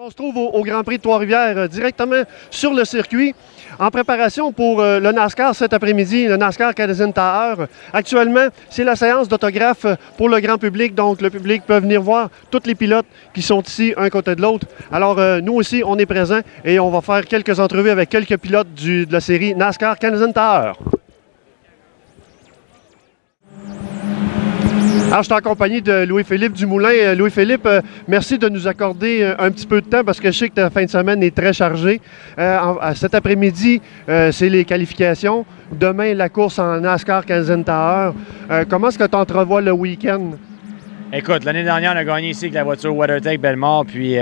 On se trouve au Grand Prix de Trois-Rivières, directement sur le circuit, en préparation pour le NASCAR cet après-midi, le NASCAR Canadian Tower. Actuellement, c'est la séance d'autographes pour le grand public, donc le public peut venir voir tous les pilotes qui sont ici, un côté de l'autre. Alors, nous aussi, on est présents et on va faire quelques entrevues avec quelques pilotes de la série NASCAR Canadian Tower. Alors, je suis en compagnie de Louis-Philippe Dumoulin. Louis-Philippe, merci de nous accorder un petit peu de temps parce que je sais que ta fin de semaine est très chargée. Cet après-midi, c'est les qualifications. Demain, la course en NASCAR Canadian Tower. Comment est-ce que tu entrevois le week-end? Écoute, l'année dernière, on a gagné ici avec la voiture WeatherTech Bellemare, puis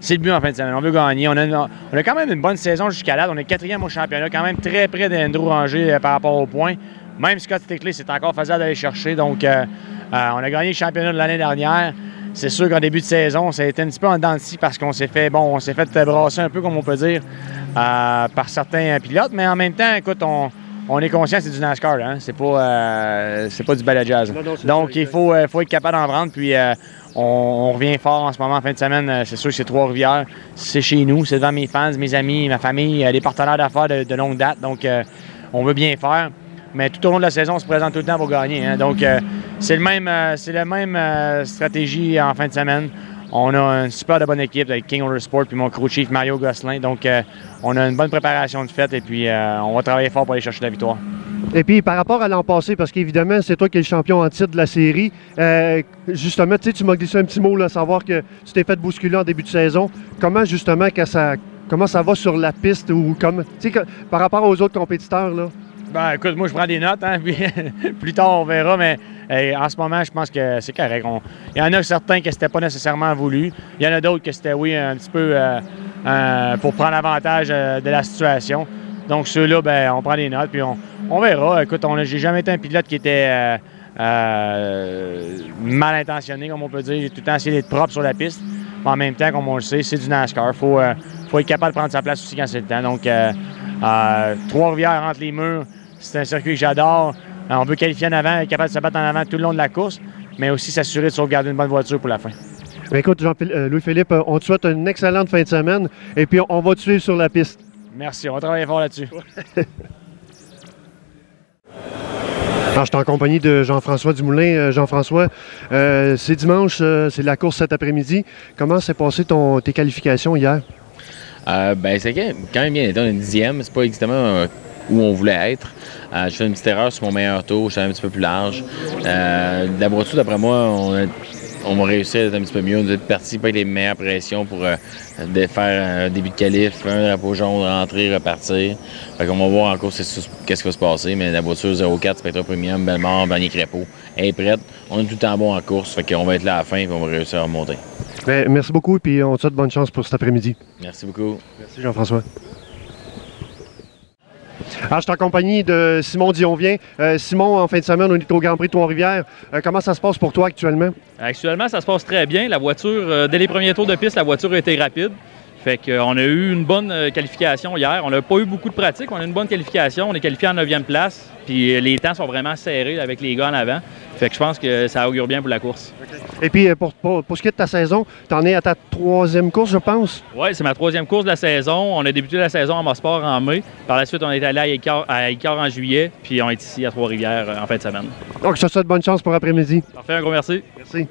c'est le but en fin de semaine. On veut gagner. On a quand même une bonne saison jusqu'à là. On est 4e au championnat, quand même très près d'Andrew Ranger par rapport aux points. Même Scott Stickley, c'est encore faisable d'aller chercher. Donc, on a gagné le championnat de l'année dernière. C'est sûr qu'en début de saison, ça a été un petit peu en dents de scie parce qu'on s'est fait, brasser un peu, comme on peut dire, par certains pilotes. Mais en même temps, écoute, on est conscient que c'est du NASCAR, hein? C'est pas du ballet jazz. Donc, il faut être capable d'en prendre. Puis, on revient fort en ce moment, en fin de semaine. C'est sûr que c'est Trois-Rivières. C'est chez nous, c'est devant mes fans, mes amis, ma famille, les partenaires d'affaires de longue date. Donc, on veut bien faire. Mais tout au long de la saison, on se présente tout le temps pour gagner. Hein? Donc, c'est la même stratégie en fin de semaine. On a une super de bonne équipe avec King Motorsport puis mon crew chief Mario Gosselin. Donc, on a une bonne préparation de fête et puis on va travailler fort pour aller chercher la victoire. Et puis, par rapport à l'an passé, parce qu'évidemment, c'est toi qui es le champion en titre de la série, justement, tu m'as glissé un petit mot, là, savoir que tu t'es fait bousculer en début de saison. Comment, justement, comment ça va sur la piste ou par rapport aux autres compétiteurs, là? Ben, écoute, moi, je prends des notes, hein, puis plus tard, on verra, mais en ce moment, je pense que c'est correct. Il y en a certains que c'était pas nécessairement voulu. Il y en a d'autres que c'était, oui, un petit peu pour prendre avantage de la situation. Donc, ceux-là, ben, on prend des notes, puis on verra. Écoute, j'ai jamais été un pilote qui était mal intentionné, comme on peut dire. J'ai tout le temps essayé d'être propre sur la piste. Mais en même temps, comme on le sait, c'est du NASCAR. Faut être capable de prendre sa place aussi quand c'est le temps. Donc, Trois-Rivières entre les murs, c'est un circuit que j'adore. On veut qualifier en avant, être capable de se battre en avant tout le long de la course, mais aussi s'assurer de sauvegarder une bonne voiture pour la fin. Bien, écoute, Louis-Philippe, on te souhaite une excellente fin de semaine et puis on va te suivre sur la piste. Merci, on va travailler fort là-dessus. Alors, je suis en compagnie de Jean-François Dumoulin. Jean-François, c'est dimanche, c'est la course cet après-midi. Comment s'est passé tes qualifications hier? C'est quand même bien été. On est 10e, c'est pas exactement où on voulait être. J'ai fait une petite erreur sur mon meilleur tour, j'étais un petit peu plus large. La voiture, d'après moi, on va réussir à être un petit peu mieux. On est parti pas avec les meilleures pressions pour faire un début de qualif, un drapeau jaune, rentrer, repartir. Fait qu'on va voir en course qu'est-ce qui va se passer, mais la voiture 04 Spectra Premium, Bellemare, Bernier Crépeau, elle est prête. On est tout le temps bon en course, fait qu'on va être là à la fin et on va réussir à remonter. Bien, merci beaucoup et puis on te souhaite bonne chance pour cet après-midi. Merci beaucoup. Merci Jean-François. Alors, je suis en compagnie de Simon Dionvien. Simon, en fin de semaine, on est au Grand Prix de Trois-Rivières. Comment ça se passe pour toi actuellement? Actuellement, ça se passe très bien. La voiture, dès les premiers tours de piste, la voiture a été rapide. Fait qu'on a eu une bonne qualification hier. On n'a pas eu beaucoup de pratique. On a eu une bonne qualification. On est qualifié en 9e place. Puis les temps sont vraiment serrés avec les gars en avant. Fait que je pense que ça augure bien pour la course. Okay. Et puis, pour ce qui est de ta saison, tu en es à ta 3e course, je pense? Oui, c'est ma 3e course de la saison. On a débuté la saison en Mosport en mai. Par la suite, on est allé à Icar en juillet. Puis on est ici à Trois-Rivières en fin de semaine. Donc, je te souhaite bonne chance pour l'après-midi. Parfait, un gros merci. Merci.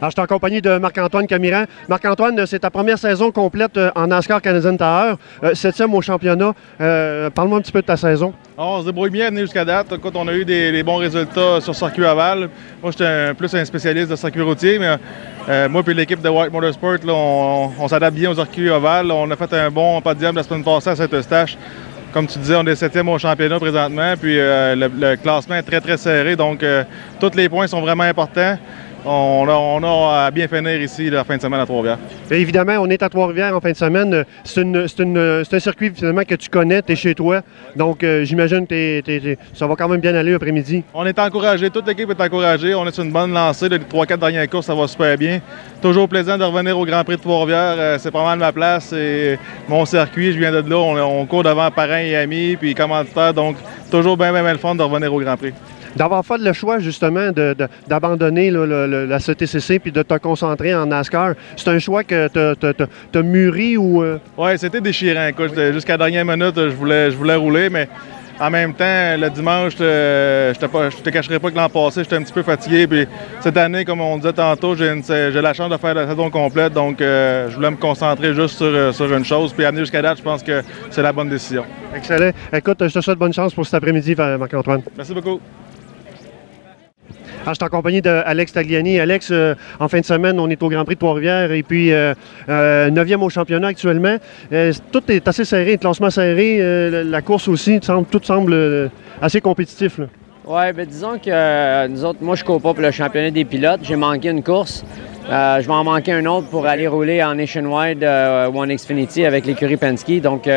Alors, je suis en compagnie de Marc-Antoine Camiran. Marc-Antoine, c'est ta première saison complète en NASCAR Canadian Tower, 7e au championnat. Parle-moi un petit peu de ta saison. On se débrouille bien à venir jusqu'à date. Écoute, on a eu des bons résultats sur circuit aval. Moi, j'étais plus un spécialiste de circuit routier, mais moi et l'équipe de White Motorsport, là, on s'adapte bien aux circuits ovales. On a fait un bon podium la semaine passée à Saint-Eustache. Comme tu disais, on est 7e au championnat présentement, puis le classement est très, très serré. Donc, tous les points sont vraiment importants. On a à bien finir ici la fin de semaine à Trois-Rivières. Évidemment, on est à Trois-Rivières en fin de semaine. C'est un circuit finalement que tu connais, tu es chez toi. Donc, j'imagine que ça va quand même bien aller l'après-midi. On est encouragé, toute l'équipe est encouragée. On est sur une bonne lancée. Les 3-4 dernières courses, ça va super bien. Toujours plaisant de revenir au Grand Prix de Trois-Rivières. C'est pas mal ma place. C'est mon circuit, je viens de là. On court devant parrains et amis, puis commanditaires. Donc, toujours bien le fun de revenir au Grand Prix. D'avoir fait le choix, justement, d'abandonner la CTCC puis de te concentrer en NASCAR, c'est un choix que tu as mûri ou... Oui, c'était déchirant. Écoute, jusqu'à la dernière minute, je voulais rouler, mais en même temps, le dimanche, je te cacherai pas que l'an passé, j'étais un petit peu fatigué. Puis cette année, comme on disait tantôt, j'ai la chance de faire la saison complète, donc je voulais me concentrer juste sur une chose. Puis amener jusqu'à date, je pense que c'est la bonne décision. Excellent. Écoute, je te souhaite bonne chance pour cet après-midi, Marc-Antoine. Merci beaucoup. Je suis en compagnie d'Alex Tagliani. Alex, en fin de semaine, on est au Grand Prix de Trois-Rivières et puis 9e au championnat actuellement. Tout est assez serré, le classement serré, la course aussi, tout semble assez compétitif. Oui, bien disons que nous autres, moi je ne cours pas pour le championnat des pilotes. J'ai manqué une course. Je vais en manquer un autre pour aller rouler en Nationwide ou en Xfinity avec l'écurie Penske. Donc,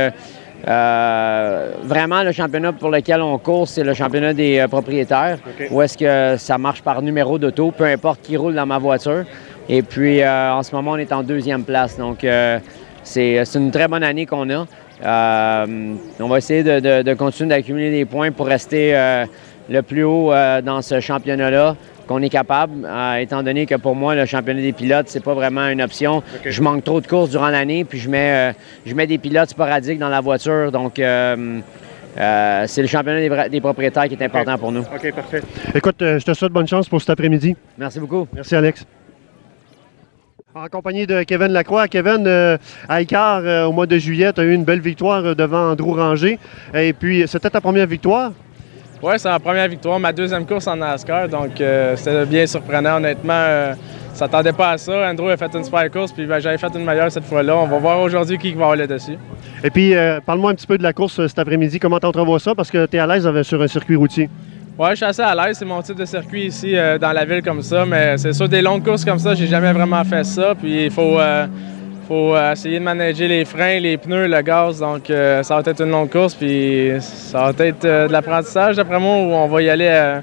vraiment, le championnat pour lequel on court, c'est le championnat des propriétaires, okay. Où est-ce que ça marche par numéro d'auto, peu importe qui roule dans ma voiture. Et puis, en ce moment, on est en 2e place. Donc, c'est une très bonne année qu'on a. On va essayer de continuer d'accumuler des points pour rester le plus haut dans ce championnat-là qu'on est capable, étant donné que pour moi, le championnat des pilotes, c'est pas vraiment une option. Okay. Je manque trop de courses durant l'année, puis je mets des pilotes sporadiques dans la voiture. Donc, c'est le championnat des propriétaires qui est important pour nous. OK, parfait. Écoute, je te souhaite bonne chance pour cet après-midi. Merci beaucoup. Merci, Alex. En compagnie de Kevin Lacroix. Kevin, à Icar, au mois de juillet, tu as eu une belle victoire devant Andrew Ranger. Et puis, c'était ta première victoire? Oui, c'est ma première victoire, ma 2e course en NASCAR, donc c'était bien surprenant. Honnêtement, je ne s'attendais pas à ça. Andrew a fait une super course, puis j'avais fait une meilleure cette fois-là. On va voir aujourd'hui qui va avoir le dessus. Et puis, parle-moi un petit peu de la course cet après-midi. Comment tu entrevois ça? Parce que tu es à l'aise sur un circuit routier. Oui, je suis assez à l'aise. C'est mon type de circuit ici dans la ville comme ça, mais c'est sûr, des longues courses comme ça, j'ai jamais vraiment fait ça. Puis il faut essayer de manager les freins, les pneus, le gaz. Donc, ça va être une longue course. Puis, ça va être de l'apprentissage, d'après moi, où on va y aller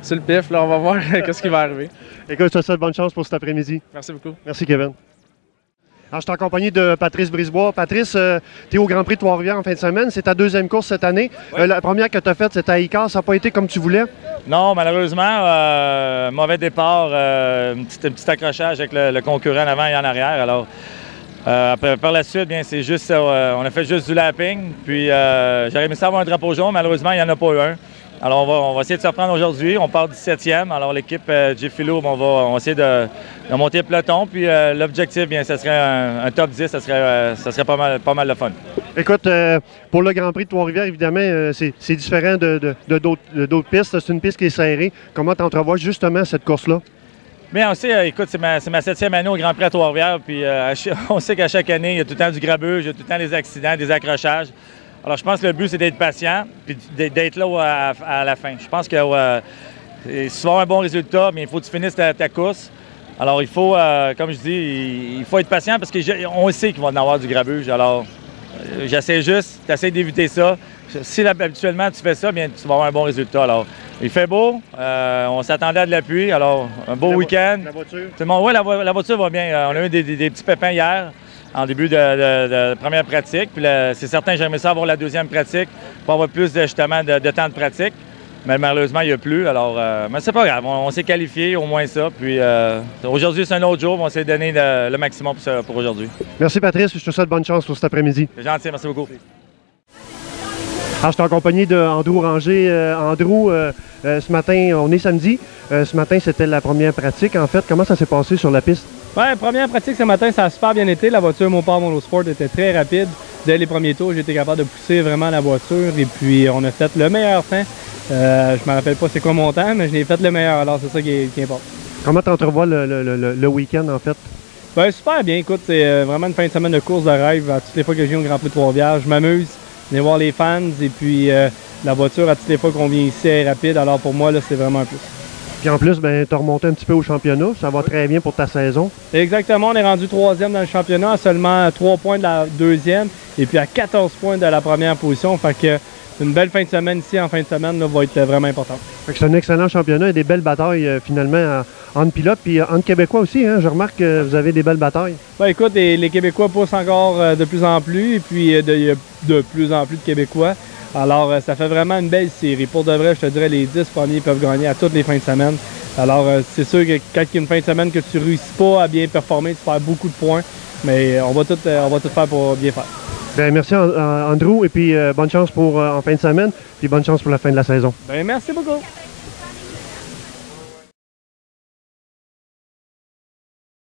sur le pif. Là, on va voir ce qui va arriver. Écoute, je te souhaite bonne chance pour cet après-midi. Merci beaucoup. Merci, Kevin. Alors, je suis en compagnie de Patrice Brisebois. Patrice, tu es au Grand Prix de Trois-Rivières en fin de semaine. C'est ta 2e course cette année. Oui. La première que tu as faite, c'était à Icar. Ça n'a pas été comme tu voulais? Non, malheureusement, mauvais départ. Un petit accrochage avec le concurrent en avant et en arrière. Alors, par la suite, bien, c'est juste, on a fait juste du lapping. Puis j'aurais aimé ça avoir un drapeau jaune. Malheureusement, il n'y en a pas eu un. Alors, on va essayer de se reprendre aujourd'hui. On part 17e. Alors, l'équipe G-Philo, on va essayer de monter le peloton. Puis l'objectif, bien, ce serait un top 10. Ça serait pas mal de fun. Écoute, pour le Grand Prix de Trois-Rivières, évidemment, c'est différent d'autres pistes. C'est une piste qui est serrée. Comment tu entrevois justement cette course-là? Bien, on sait, écoute, c'est ma 7e année au Grand Prix à Trois-Rivières, puis on sait qu'à chaque année, il y a tout le temps du grabuge, il y a tout le temps des accidents, des accrochages. Alors, je pense que le but, c'est d'être patient, puis d'être là à la fin. Je pense que si tu veux avoir un bon résultat, bien, il faut que tu finisses ta course. Alors, il faut, comme je dis, il faut être patient parce qu'on sait qu'il va y avoir du grabuge. Alors, j'essaie juste d'essayer d'éviter ça. Si habituellement tu fais ça, bien, tu vas avoir un bon résultat. Alors, il fait beau, on s'attendait à de la pluie, alors un beau week-end. La voiture? Tout le monde, oui, la voiture va bien. On a eu des petits pépins hier, en début de première pratique. Puis c'est certain, j'aimerais ça avoir la 2e pratique pour avoir plus justement de temps de pratique. Mais malheureusement, il n'y a plus. Alors, mais c'est pas grave, on s'est qualifié, au moins ça. Puis aujourd'hui, c'est un autre jour, on s'est donné le maximum pour aujourd'hui. Merci Patrice, je te souhaite bonne chance pour cet après-midi. C'est gentil, merci beaucoup. Alors, je suis en compagnie d'Andrew Ranger. Andrew, ce matin, on est samedi. Ce matin, c'était la première pratique. En fait, comment ça s'est passé sur la piste? Oui, première pratique ce matin, ça a super bien été. La voiture Mopar Motorsport était très rapide. Dès les premiers tours, j'ai été capable de pousser vraiment la voiture. Et puis, on a fait le meilleur temps. Je me rappelle pas c'est quoi mon temps, mais je l'ai fait le meilleur. Alors, c'est ça qui importe. Comment tu entrevois le week-end, en fait? Bien, super bien. Écoute, c'est vraiment une fin de semaine de course de rêve. À toutes les fois que je viens au Grand Prix de Trois-Rivières, je m'amuse. Venir voir les fans et puis la voiture, à toutes les fois qu'on vient ici, est rapide. Alors pour moi, là, c'est vraiment un plus. Puis en plus, ben, tu as remonté un petit peu au championnat. Ça va très bien pour ta saison. Exactement. On est rendu 3e dans le championnat, à seulement 3 points de la 2e et puis à 14 points de la première position. Fait que une belle fin de semaine ici, en fin de semaine, là, va être vraiment importante. C'est un excellent championnat et des belles batailles finalement entre pilotes puis entre Québécois aussi. Hein? Je remarque que vous avez des belles batailles. Ben, écoute, les Québécois poussent encore de plus en plus et puis il y a de plus en plus de Québécois. Alors, ça fait vraiment une belle série. Pour de vrai, je te dirais, les 10 premiers peuvent gagner à toutes les fins de semaine. Alors, c'est sûr que quand il y a une fin de semaine que tu ne réussis pas à bien performer, tu perds beaucoup de points. Mais on va tout faire pour bien faire. Bien, merci Andrew et puis bonne chance pour en fin de semaine, puis bonne chance pour la fin de la saison. Bien, merci beaucoup.